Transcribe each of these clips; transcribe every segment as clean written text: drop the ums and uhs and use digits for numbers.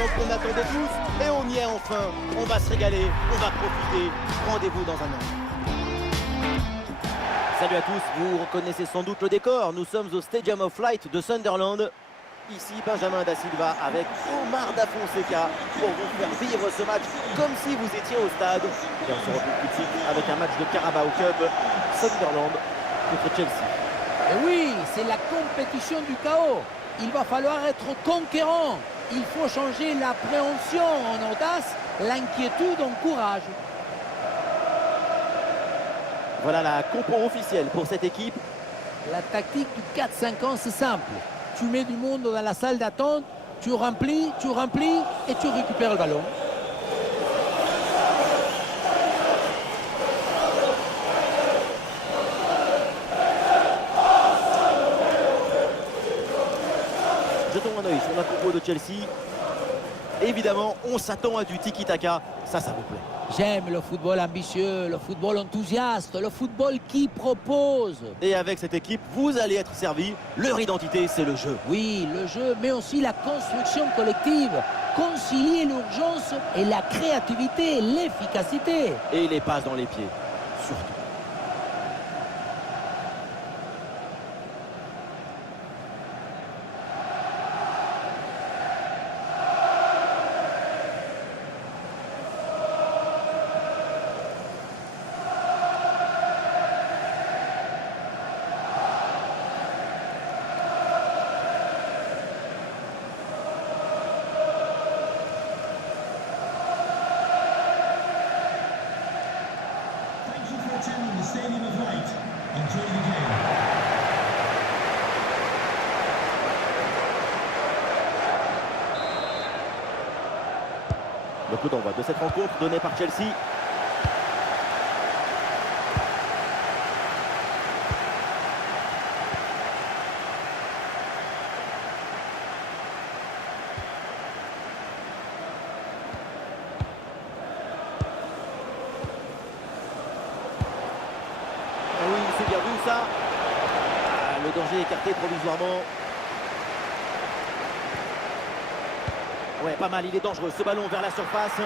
moment qu'on attendait tous et on y est enfin. On va se régaler, on va profiter. Rendez-vous dans un an. Salut à tous, vous reconnaissez sans doute le décor. Nous sommes au Stadium of Light de Sunderland. Ici, Benjamin Da Silva avec Omar Da Fonseca pour vous faire vivre ce match comme si vous étiez au stade. Et on se retrouve tout de suite avec un match de Carabao Cup, Sunderland contre Chelsea. Et oui, c'est la compétition du chaos. Il va falloir être conquérant. Il faut changer l'appréhension en audace, l'inquiétude en courage. Voilà la compo officielle pour cette équipe. La tactique du 4-5-1, c'est simple. Tu mets du monde dans la salle d'attente, tu remplis et tu récupères le ballon. Jetons un œil sur la compo de Chelsea. Évidemment, on s'attend à du tiki-taka. Ça vous plaît. J'aime le football ambitieux, le football enthousiaste, le football qui propose. Et avec cette équipe, vous allez être servi. Leur identité, c'est le jeu. Oui, le jeu, mais aussi la construction collective. Concilier l'urgence et la créativité, l'efficacité. Et les passes dans les pieds, surtout. Attending the Stadium of Light. Enjoy the game. Le coup d'envoi de cette rencontre donné par Chelsea. Oui, c'est bien vu ça. Le danger écarté provisoirement. Ouais, pas mal, il est dangereux. Ce ballon vers la surface.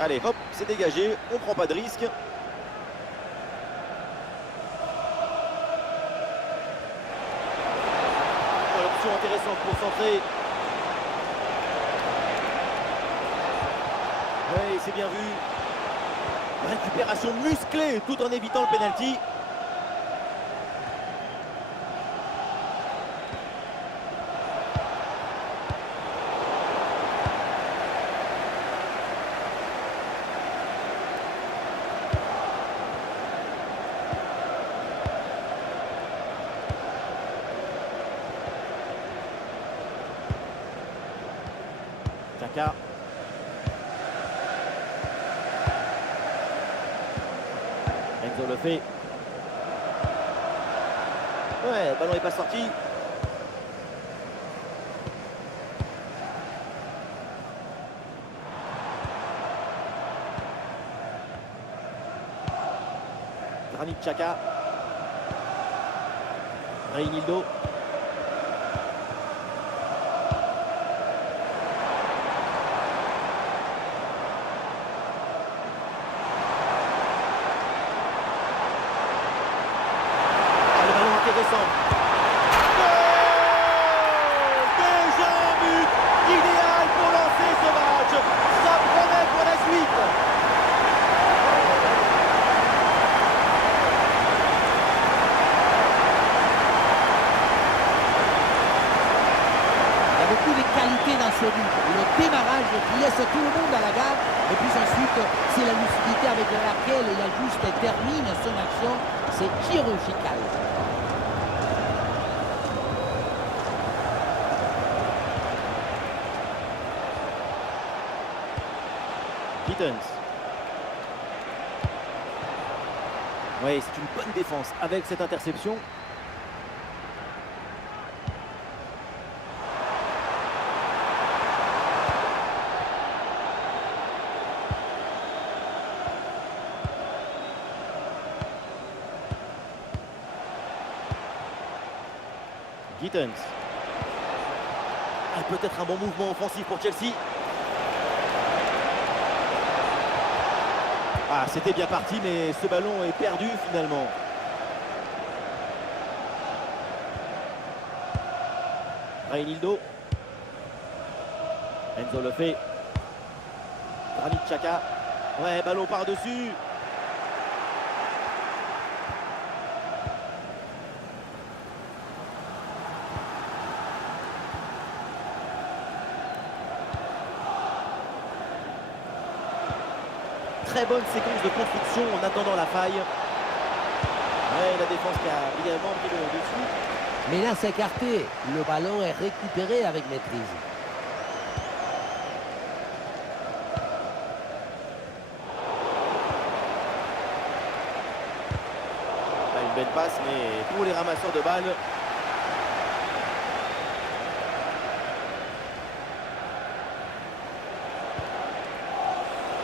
Allez, hop, c'est dégagé. On prend pas de risque. Option intéressante pour centrer. Oui, c'est bien vu. Récupération musclée tout en évitant le pénalty. Chaka. Enzo le fait. Ouais, le ballon n'est pas sorti. Granit Xhaka. Reinildo. Intéressant. Déjà un but idéal pour lancer ce match. Ça promet pour la suite. Il y a beaucoup de qualité dans ce but. Le démarrage qui laisse tout le monde à la gare. Et puis ensuite, c'est la lucidité avec laquelle il ajuste et termine son action. C'est chirurgical. Oui, c'est une bonne défense avec cette interception. Gittens. peut-être un bon mouvement offensif pour Chelsea. Ah, c'était bien parti, mais ce ballon est perdu finalement. Reinildo. Enzo le fait. Granit Xhaka. Ouais, ballon par-dessus. Très bonne séquence de construction en attendant la faille. Ouais, la défense qui a également pris le dessus. Menace écartée. Le ballon est récupéré avec maîtrise. Là, une belle passe, mais pour les ramasseurs de balles.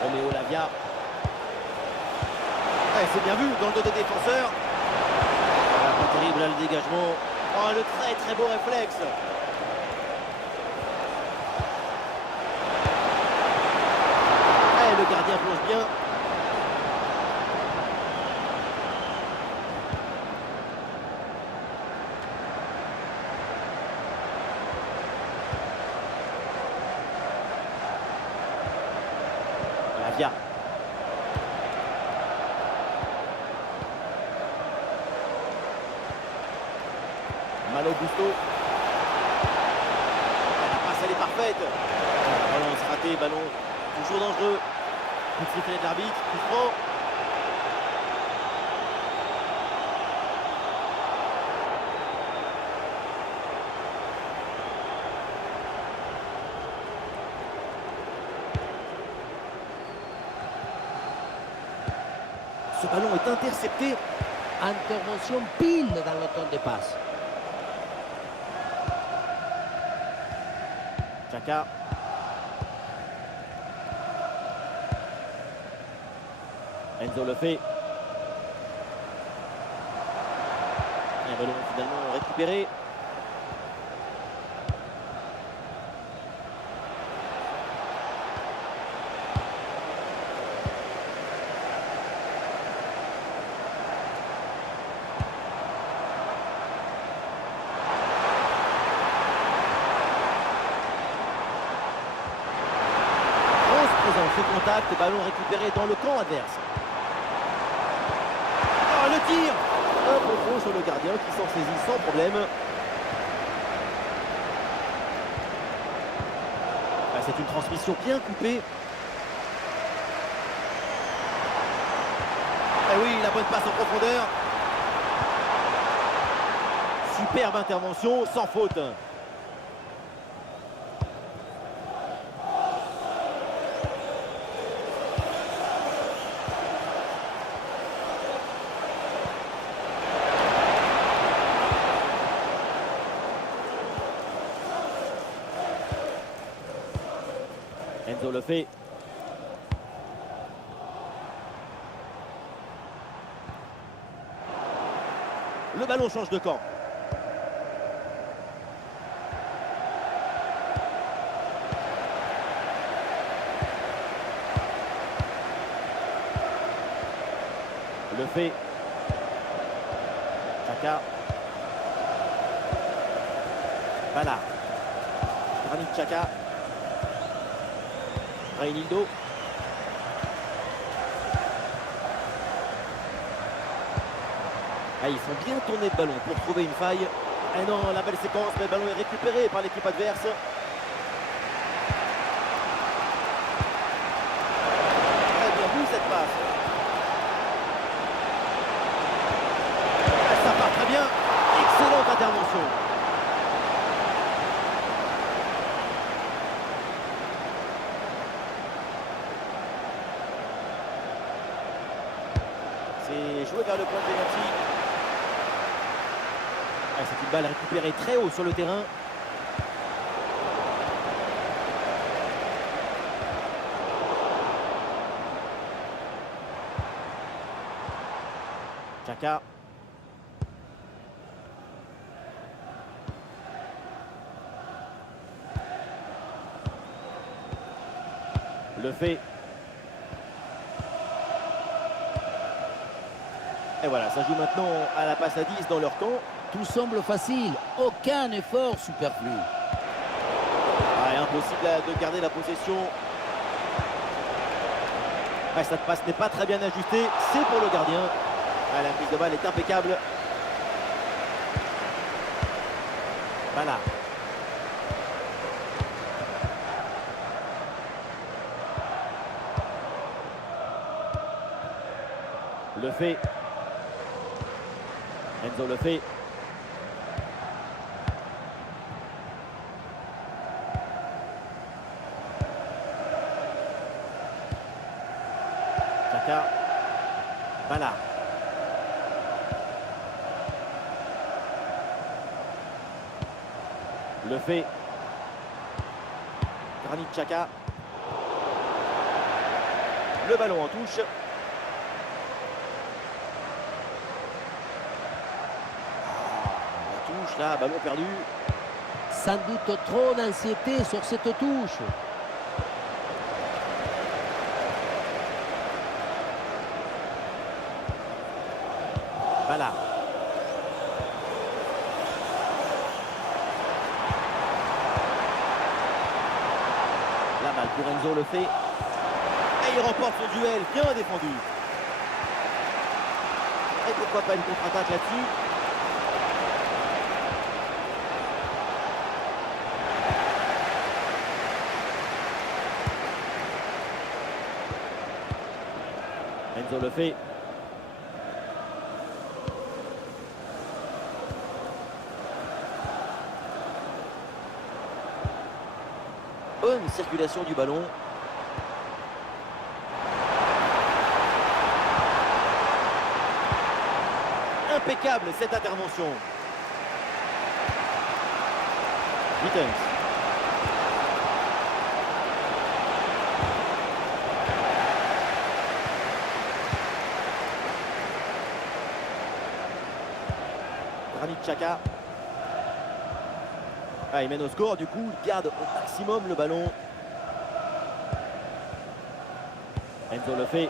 Roméo Lavia. Ouais, c'est bien vu dans le dos des défenseurs. Ah, pas terrible là le dégagement. Oh, le très très beau réflexe. Ouais, le gardien plonge bien. Lavia. Malo Gusto. La passe, elle est parfaite. Relance ratée, ballon toujours dangereux. Coup de sifflet de l'arbitre, coup franc. Ce ballon est intercepté. Intervention pile dans le temps de passe. Xhaka. Enzo le fait. Un ballon finalement récupéré. Ce contact, ballon récupéré dans le camp adverse. Oh, le tir. Un profond sur le gardien qui s'en saisit sans problème. Ah, c'est une transmission bien coupée. Ah oui, la bonne passe en profondeur. Superbe intervention, sans faute. Enzo le fait. Le ballon change de camp. Le fait. Xhaka. Ballard. Granit Xhaka. Reinildo. Ah, ils font bien tourner le ballon pour trouver une faille. Et non, la belle séquence, mais le ballon est récupéré par l'équipe adverse. Très bien vu cette passe. Ah, ça part très bien. Excellente intervention. C'est joué vers le point de pénalty. Ah, c'est une balle récupérée très haut sur le terrain. Xhaka. Le fait. Et voilà, ça joue maintenant à la passe à 10 dans leur camp. Tout semble facile, aucun effort superflu. Ah, impossible de garder la possession. Ah, cette passe n'est pas très bien ajustée, c'est pour le gardien. Ah, la prise de balle est impeccable. Voilà. Le fait. Enzo le fait. Chaka. Voilà. Le fait. Granit Xhaka. Le ballon en touche. La touche là, ballon perdu. Sans doute trop d'anxiété sur cette touche. Voilà. La balle pour Enzo le fait. Et il remporte son duel, bien défendu. Et pourquoi pas une contre-attaque là-dessus. Enzo le fait. Bonne circulation du ballon. Impeccable cette intervention. Gittens. Granit Xhaka. Ah, il mène au score, du coup, il garde au maximum le ballon. Enzo le fait.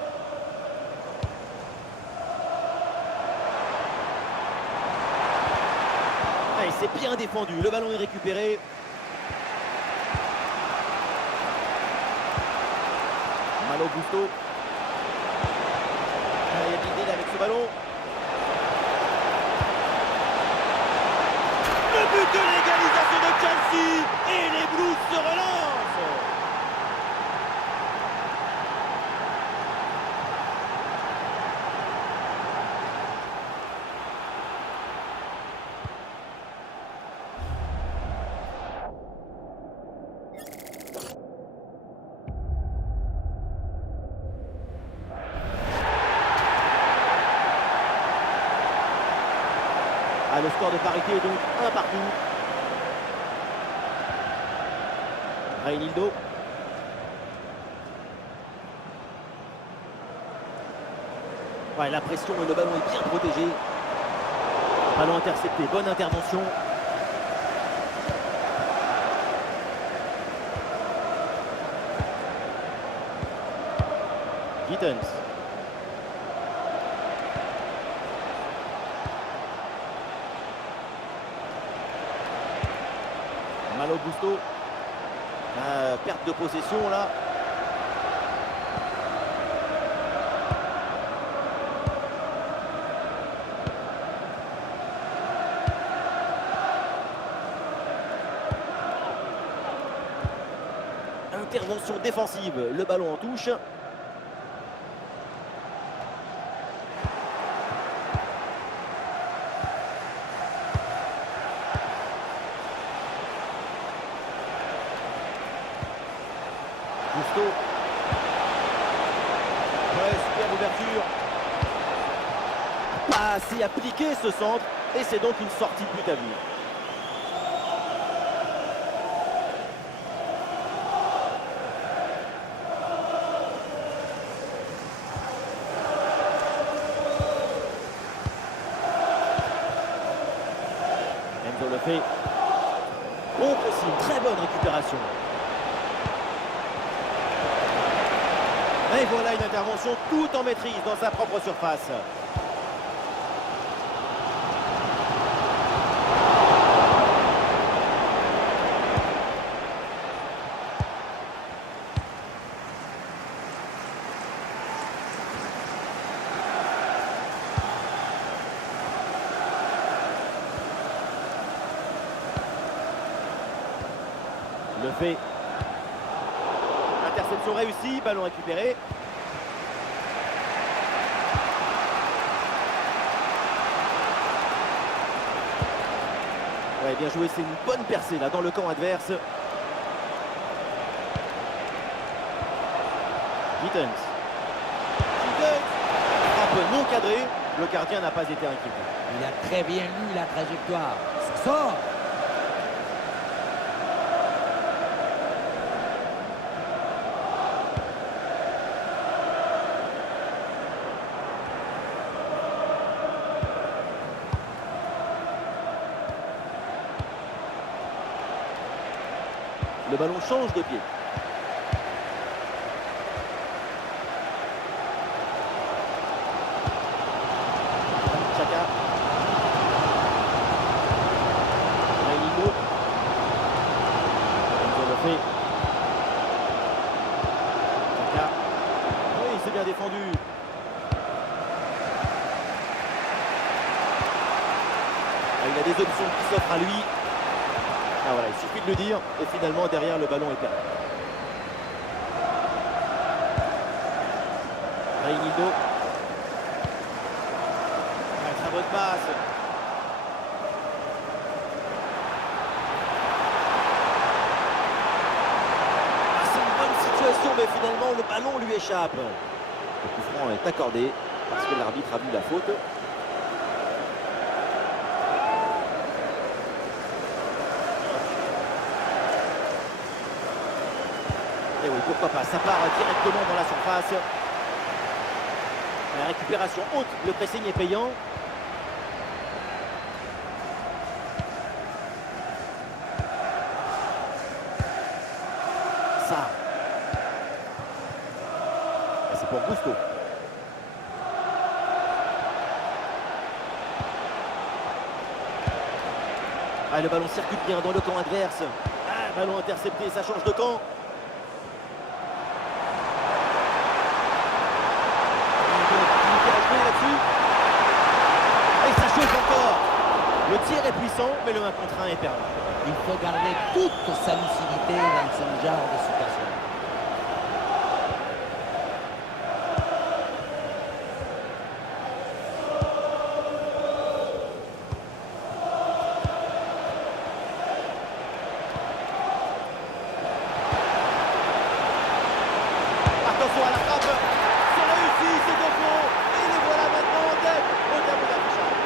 Ah, il s'est bien défendu, le ballon est récupéré. Malo Gusto. Ah, il y a de l'idée avec ce ballon. Le but de l'égalisation de Chelsea et les Blues se relancent. Ah, le score de parité est donc 1 partout. Reinildo. Ouais, la pression et le ballon est bien protégé. Ballon intercepté, bonne intervention. Gittens. Malo Gusto. Perte de possession là. Intervention défensive, le ballon en touche. Gusto. Ouais, super ouverture. Pas assez appliqué ce centre. Et c'est donc une sortie de but à vue. Enzo le fait. Bon pressing, très bonne récupération. Et voilà une intervention tout en maîtrise dans sa propre surface. Le fait. Interception réussie, ballon récupéré. Ouais, bien joué, c'est une bonne percée là dans le camp adverse. Gittens. Frappe non cadrée, le gardien n'a pas été inquiété. Il a très bien lu la trajectoire. Ça sort. Le ballon change de pied. Chaka. Reynico. Ils le fait. Chaka. Oui, c'est bien défendu. Il a des options qui s'offrent à lui. Ah voilà, il suffit de le dire et finalement derrière le ballon est perdu. Reynico. Très bonne passe. Ah, c'est une bonne situation mais finalement le ballon lui échappe. Le coup franc est accordé parce que l'arbitre a vu la faute. Et oui, pourquoi pas, ça part directement dans la surface. La récupération haute, le pressing est payant. Ça. Et c'est pour Gusto. Ah, le ballon circule bien dans le camp adverse. Ah, ballon intercepté, ça change de camp. Et ça chauffe encore. Le tir est puissant, mais le 1 contre 1 est perdu. Il faut garder toute sa lucidité dans ce genre de situation. Attention à la frappe. C'est réussi, c'est de fond. Et les voilà maintenant en tête au tableau d'affichage.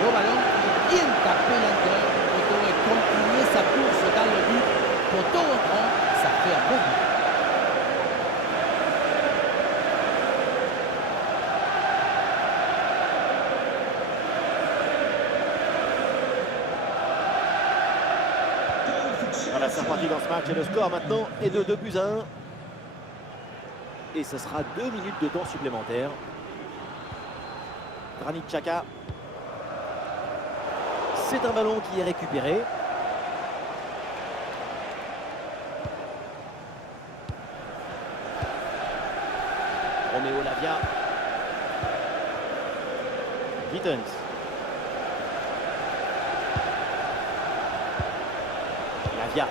Le ballon qui vient taper l'intérieur du poteau et continuer sa course dans le but. Poteau entrant, ça fait un bon but. Voilà, c'est reparti dans ce match et le score maintenant est de 2-1. Et ce sera 2 minutes de temps supplémentaire. Granit Xhaka. C'est un ballon qui est récupéré. Roméo Lavia. Gittens. Lavia.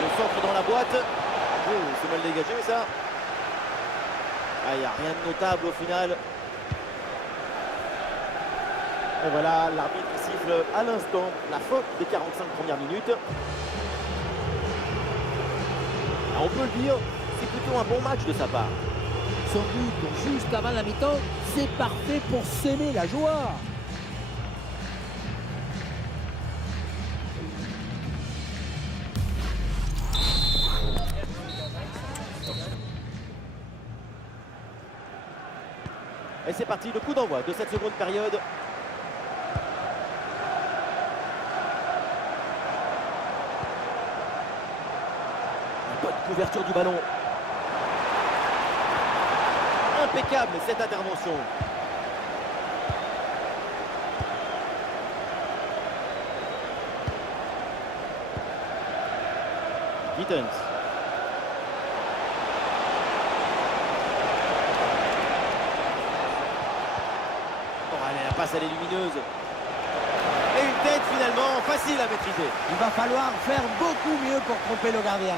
Le centre dans la boîte. Oh, c'est mal dégagé ça. Ah, il n'y a rien de notable au final. Et voilà, l'arbitre siffle à l'instant la faute des 45 premières minutes. Ah, on peut le dire, c'est plutôt un bon match de sa part. Son but juste avant la mi-temps, c'est parfait pour semer la joie. Et c'est parti, le coup d'envoi de cette seconde période. Bonne couverture du ballon. Impeccable cette intervention. Gittens. Oh, allez, la passe elle est lumineuse. Et une tête finalement facile à maîtriser. Il va falloir faire beaucoup mieux pour tromper le gardien.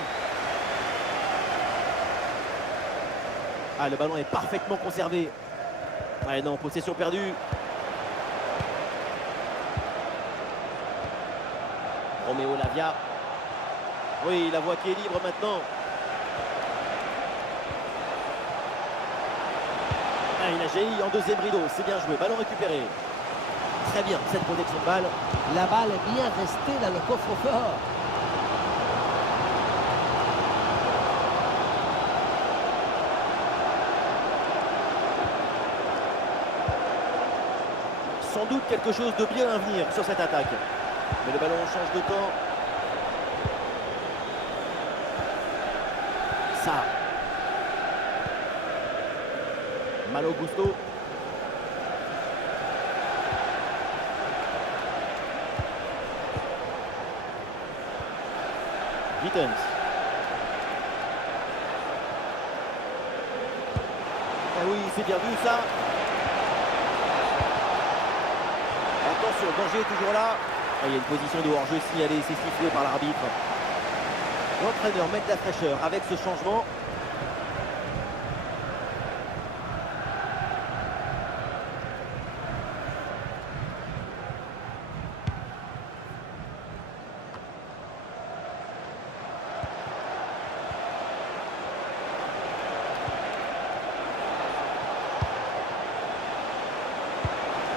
Ah, le ballon est parfaitement conservé. Ah non, possession perdue. Roméo Lavia. Oui, la voie qui est libre maintenant. Ah, il a jailli en deuxième rideau. C'est bien joué. Ballon récupéré. Très bien, cette protection de balle. La balle est bien restée dans le coffre-fort. Sans doute quelque chose de bien à venir sur cette attaque. Mais le ballon change de camp. Ça. Malo Gusto. Gittens. Ah oui, c'est bien vu ça. Attention, le danger est toujours là. Ah, il y a une position de hors-jeu signalée, c'est sifflé par l'arbitre. L'entraîneur met de la fraîcheur avec ce changement.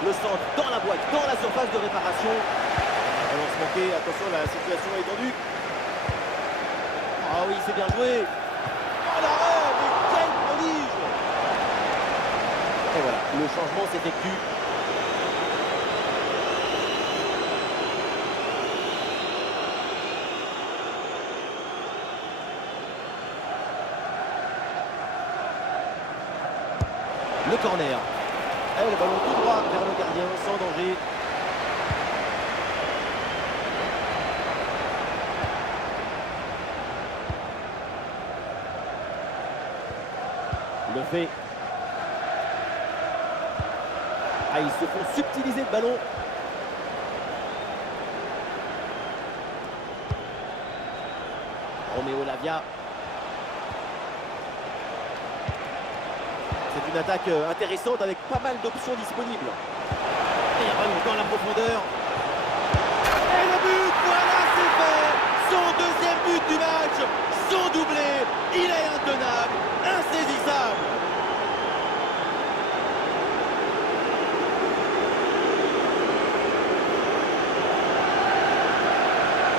Le centre dans la boîte, dans la surface de réparation. Relance manquée, attention, la situation est tendue. Ah oui, c'est bien joué. Oh l'arrêt, mais quel prodige! Et voilà, le changement s'effectue. Le corner. Et le ballon tout droit vers le gardien, sans danger. Le fait. Ah, ils se font subtiliser le ballon. Roméo Lavia. C'est une attaque intéressante avec pas mal d'options disponibles. Et un ballon dans la profondeur. Et le but, voilà, c'est fait. Son deuxième but du match, son doublé. Il est intenable, insaisissable.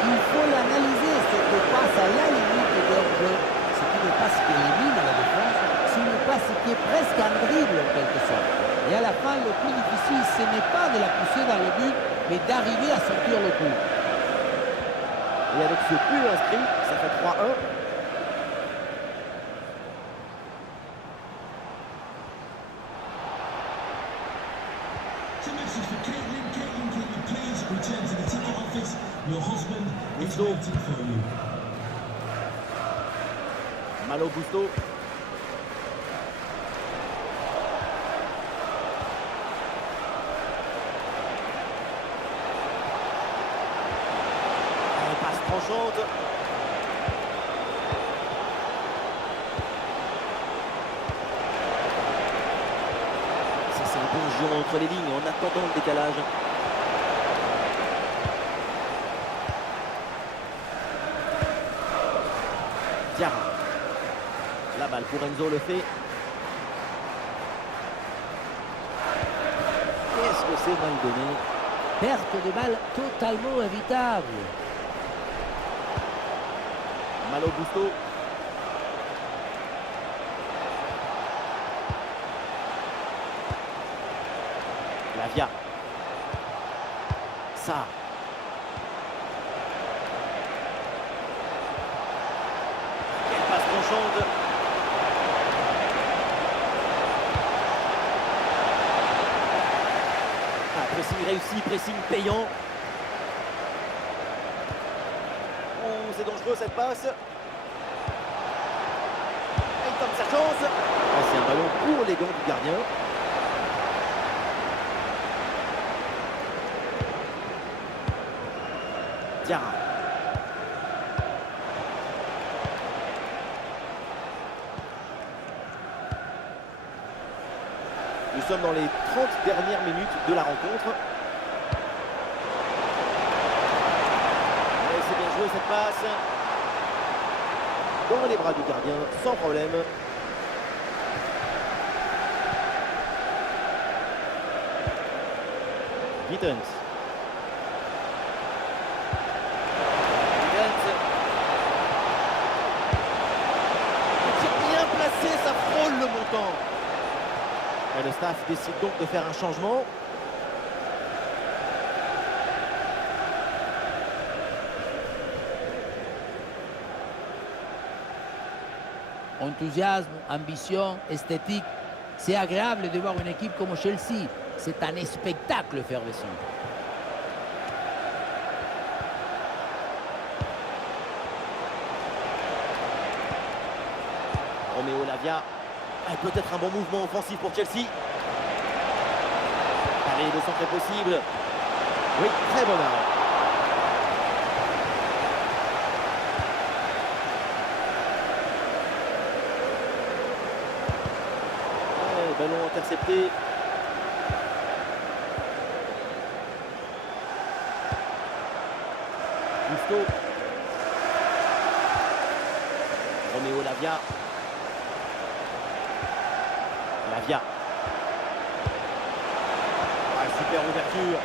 Il faut l'analyser, cette passe à la limite de hors-jeu. C'est une passe qui élimine la défense. C'est une passe qui est presque un dribble en quelque sorte. Et à la fin, le plus difficile, ce n'est pas de la pousser dans le but, mais d'arriver à sortir le coup. Et avec ce but inscrit, ça fait 3-1. It's a message for Caitlin. Caitlin, can you please return to the ticket office? Your husband is Gusto. waiting for you. Malo Gusto. Passe tranchante. Ça, c'est un bon jeu entre les lignes en attendant le décalage. Diarra. La balle pour Enzo le fait. Qu'est-ce que c'est mal donné? Perte de balle totalement évitable. Malo Gusto. Lavia. Ça. Quelle passe tranchante. Ah, pressing réussi, pressing payant. Oh, c'est dangereux cette passe. Il tente sa chance. Ah, c'est un ballon pour les gants du gardien. Diarra. Nous sommes dans les 30 dernières minutes de la rencontre. Et c'est bien joué cette passe. Dans les bras du gardien, sans problème. Gittens. Bien placé, ça frôle le montant. Et le staff décide donc de faire un changement. Enthousiasme, ambition, esthétique. C'est agréable de voir une équipe comme Chelsea. C'est un spectacle effervescent. Romeo Lavia. Peut-être un bon mouvement offensif pour Chelsea. Allez, le centre est possible. Oui, très bon arrêt. Ballon intercepté. Gusto. Romeo Lavia. Lavia. Ah, super ouverture.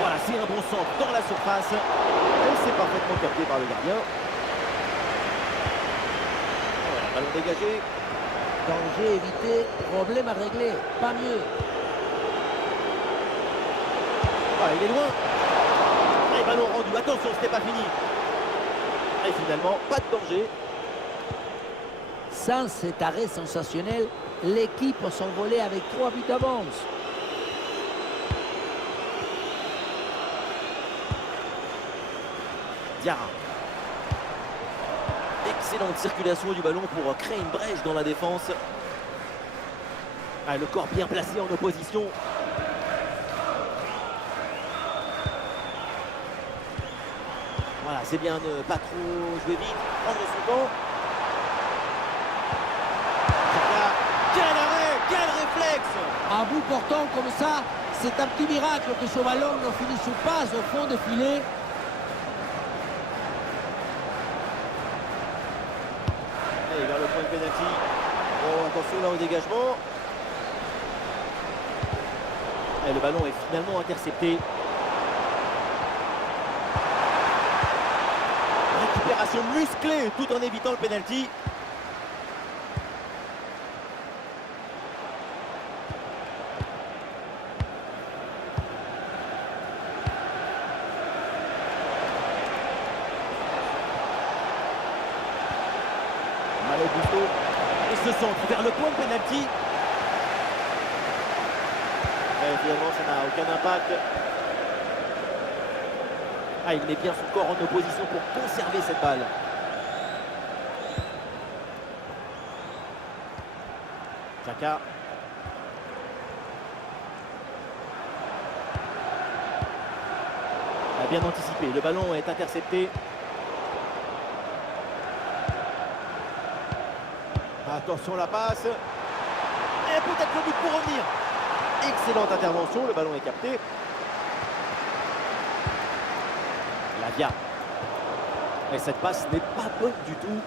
Voilà, c'est un bon centre dans la surface. Et c'est parfaitement capté par le gardien. Ballon dégagé. Danger évité, problème à régler, pas mieux. Ah, il est loin. Et ballon rendu, attention, c'était pas fini. Et finalement, pas de danger. Sans cet arrêt sensationnel, l'équipe s'envolait avec 3 buts d'avance. Diarra. Excellente circulation du ballon pour créer une brèche dans la défense. Ah, le corps bien placé en opposition. Voilà, c'est bien de pas trop jouer vite, prendre son temps. Quel arrêt, quel réflexe! À bout portant comme ça, c'est un petit miracle que ce ballon ne finisse pas au fond des filets. Et vers le point de pénalty. Oh, attention là au dégagement. Et le ballon est finalement intercepté. Récupération musclée tout en évitant le pénalty. Malo Gusto. Et ce centre vers le point de pénalty. Et finalement, ça n'a aucun impact. Ah, il met bien son corps en opposition pour conserver cette balle. Xhaka. A bien anticipé. Le ballon est intercepté. Attention la passe. Et peut-être le but pour revenir. Excellente intervention. Le ballon est capté. Lavia. Et cette passe n'est pas bonne du tout.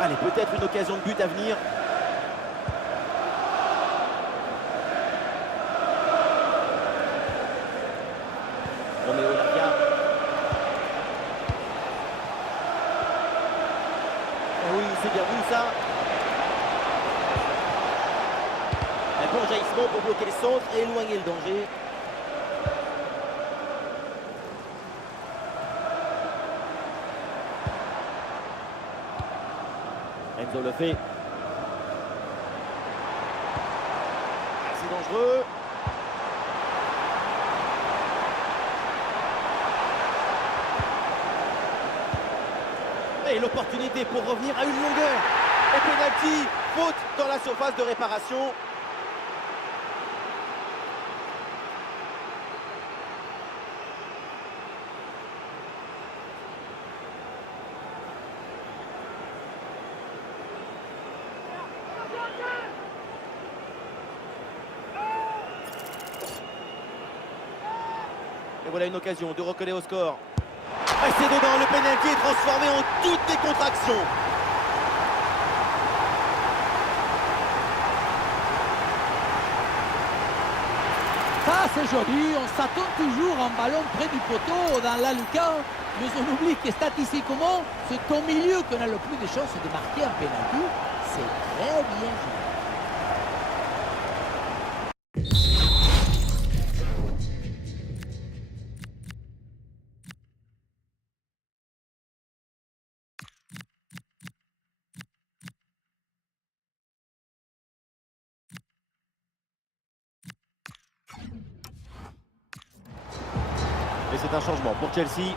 Allez, peut-être une occasion de but à venir. Romeo Lavia. Oui, c'est bien vu ça. rapidement pour bloquer le centre et éloigner le danger. Enzo le fait. C'est dangereux. Et l'opportunité pour revenir à une longueur. Et penalty, faute dans la surface de réparation. Et voilà une occasion de recoller au score. Et c'est dedans, le pénalty est transformé en toute décontraction. Ça, c'est joli. On s'attend toujours à un ballon près du poteau dans la lucarne. Mais on oublie que statistiquement, c'est au milieu qu'on a le plus de chances de marquer un pénalty. C'est très bien joué. Et c'est un changement pour Chelsea.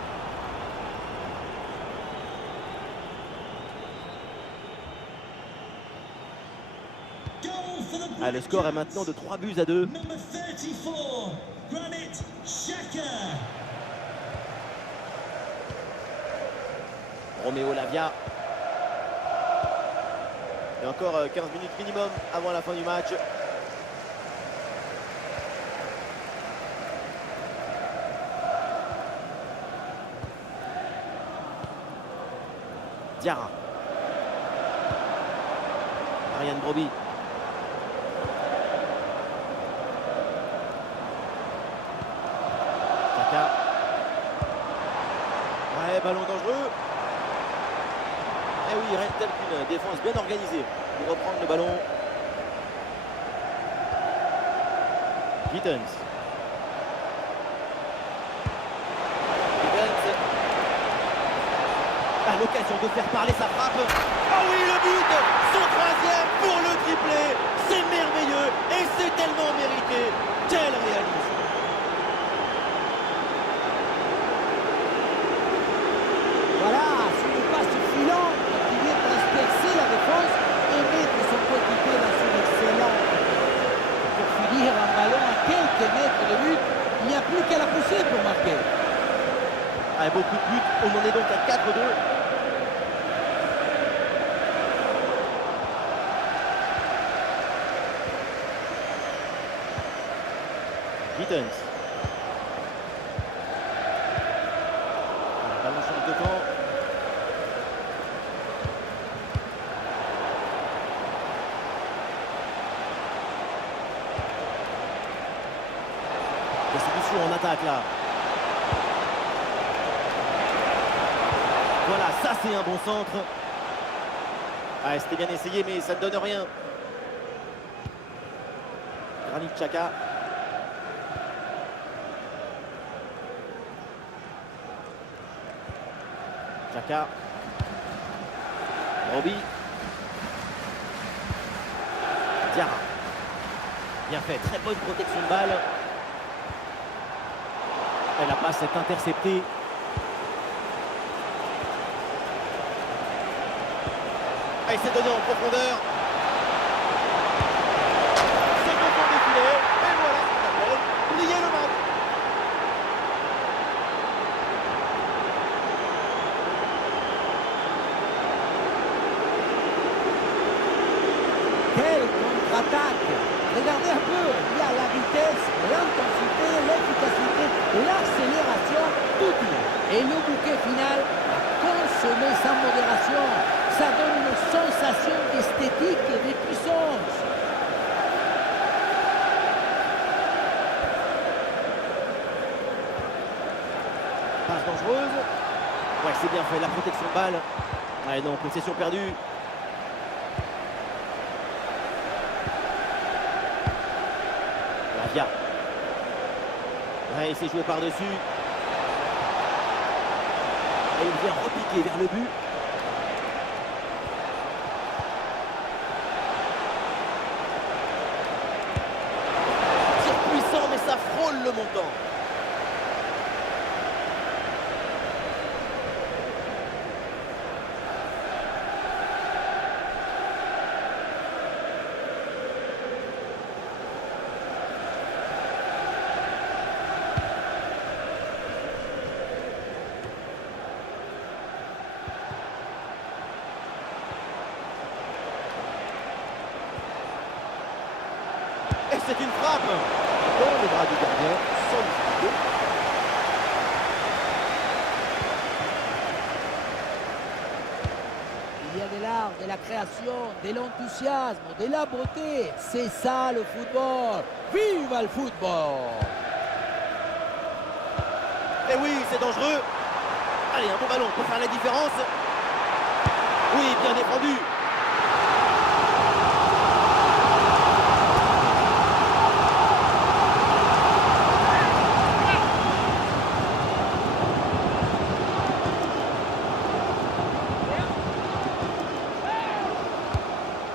Ah, le score est maintenant de 3-2. Number 34, Granit Xhaka. Roméo Lavia. Et encore 15 minutes minimum avant la fin du match. Diarra. Ryan Broby. Xhaka. Ouais, ballon dangereux. Et oui, il reste telle qu'une défense bien organisée pour reprendre le ballon. Gittens. A l'occasion de faire parler sa frappe. Ah oui, le but, son troisième pour le triplé. C'est merveilleux et c'est tellement mérité. Quel réalisme. Voilà, c'est une passe filante qui vient transpercer la défense et mettre son coéquipier dans une excellente. Pour finir un ballon à quelques mètres de but, il n'y a plus qu'à la pousser pour marquer. Ah, beaucoup de buts, on en est donc à 4-2. Gittens. Ballon change de camp. Restitution en attaque là. Voilà, ça c'est un bon centre. Ah, c'était bien essayé, mais ça ne donne rien. Granit Xhaka. Xhaka. Broby. Diarra. Bien fait, très bonne protection de balle. Et la passe est interceptée. Et c'est donné en profondeur. C'est bon pour défiler. Et voilà ce qu'on appelle plier le match. Quelle contre-attaque! Regardez un peu, il y a la vitesse, l'intensité, l'efficacité, l'accélération, tout y est. Et le bouquet final a consommé sa modération. Ça donne une sensation d'esthétique et de puissance. Passe dangereuse. Ouais, c'est bien fait, la protection de balle. Ouais, non, possession perdue. Ouais, il s'est joué par-dessus. Et il vient repiquer vers le but. Tir puissant, mais ça frôle le montant. Et c'est une frappe dans les bras du gardien, sans difficulté. Il y a de l'art, de la création, de l'enthousiasme, de la beauté. C'est ça le football. Vive le football! Et oui, c'est dangereux. Allez, un bon ballon pour faire la différence. Oui, bien défendu.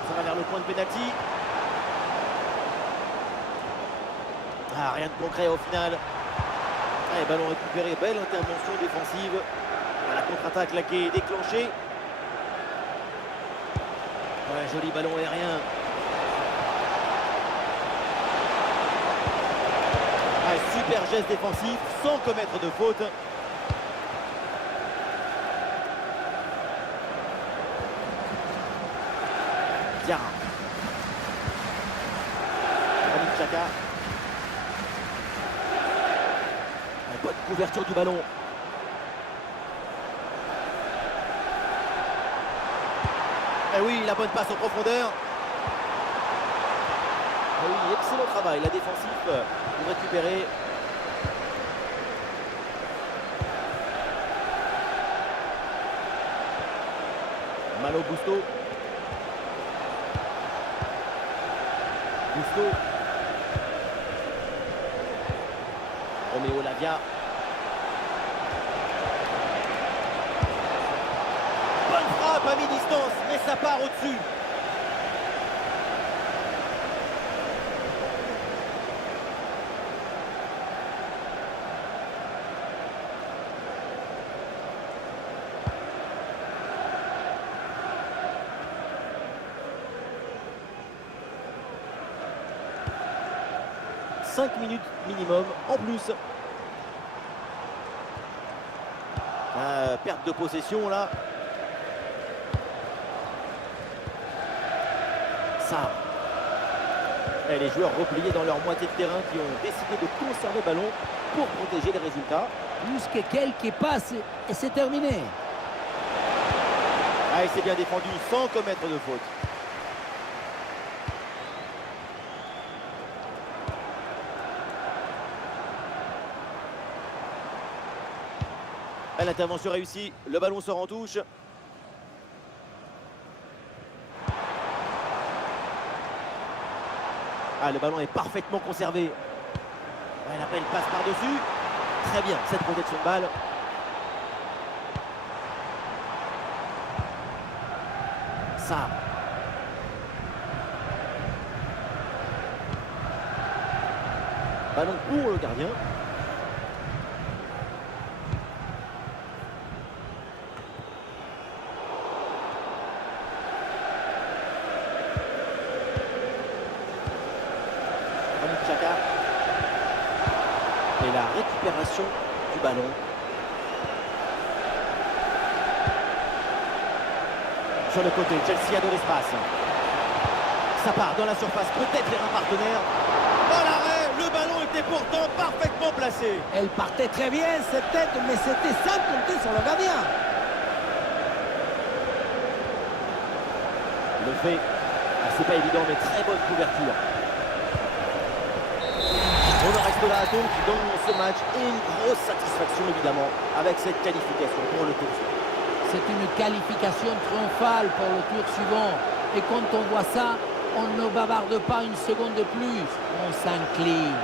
Ça va vers le point de pénalty. Ah, rien de concret au final. Allez, ballon récupéré, belle intervention défensive. La contre-attaque là qui est déclenchée. Ouais, joli ballon aérien. Ah, super geste défensif sans commettre de faute. Diarra. Granit Xhaka. Bonne couverture du ballon. Et oui, la bonne passe en profondeur. Et oui, excellent travail, la défensive pour récupérer. Malo Gusto. Gusto. Roméo Lavia. Bonne frappe à mi-distance, mais ça part au-dessus. « 5 minutes minimum en plus. » Perte de possession là. Ça. Et les joueurs repliés dans leur moitié de terrain qui ont décidé de conserver le ballon pour protéger les résultats. Plus que quelques passes et c'est terminé. Ah, il s'est bien défendu sans commettre de faute. L'intervention réussie, le ballon sort en touche. Ah, le ballon est parfaitement conservé. Ouais, la belle passe par-dessus. Très bien, cette protection de balle. Ça. Ballon pour le gardien. Xhaka. Et la récupération du ballon. Sur le côté, Chelsea a de l'espace. Ça part dans la surface, peut-être les reins partenaires. Oh l'arrêt, le ballon était pourtant parfaitement placé. Elle partait très bien cette tête, mais c'était sans compter sur le gardien. Le fait, c'est pas évident, mais très bonne couverture. On en reste là donc dans ce match et une grosse satisfaction évidemment avec cette qualification pour le tour suivant. C'est une qualification triomphale pour le tour suivant. Et quand on voit ça, on ne bavarde pas une seconde de plus. On s'incline.